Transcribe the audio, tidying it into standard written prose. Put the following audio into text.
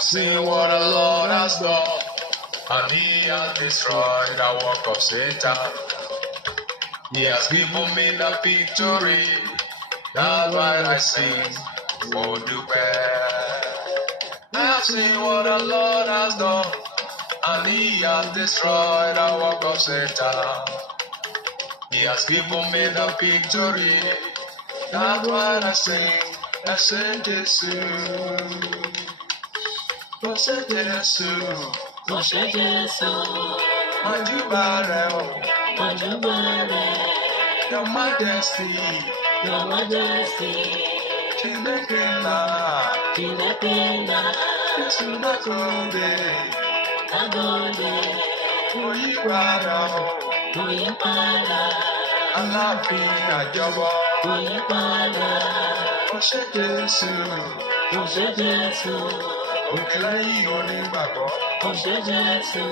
I've seen what the Lord has done, and He has destroyed the work of Satan. He has given me the victory. That's why I sing, oh, I've seen what the Lord has done, and He has destroyed the work of Satan. He has given me the victory. That's why I sing, I sing Jesus. I sing Jesus. Mo ṣe Jésù, Majubare, Ojúbọ̀rẹ̀, Your Majesty, Your Majesty, Chinekena, Tìlẹ́pìnà, Yesunakonde, Agode, Oyibara, Oyípadà, Aláàfin Àjọbọ, Oyípadà, Ó ṣé Jésù, Mo ṣe Jésù, òkè lẹ́yìn onígbàgbọ́. Mo ṣe Jésù.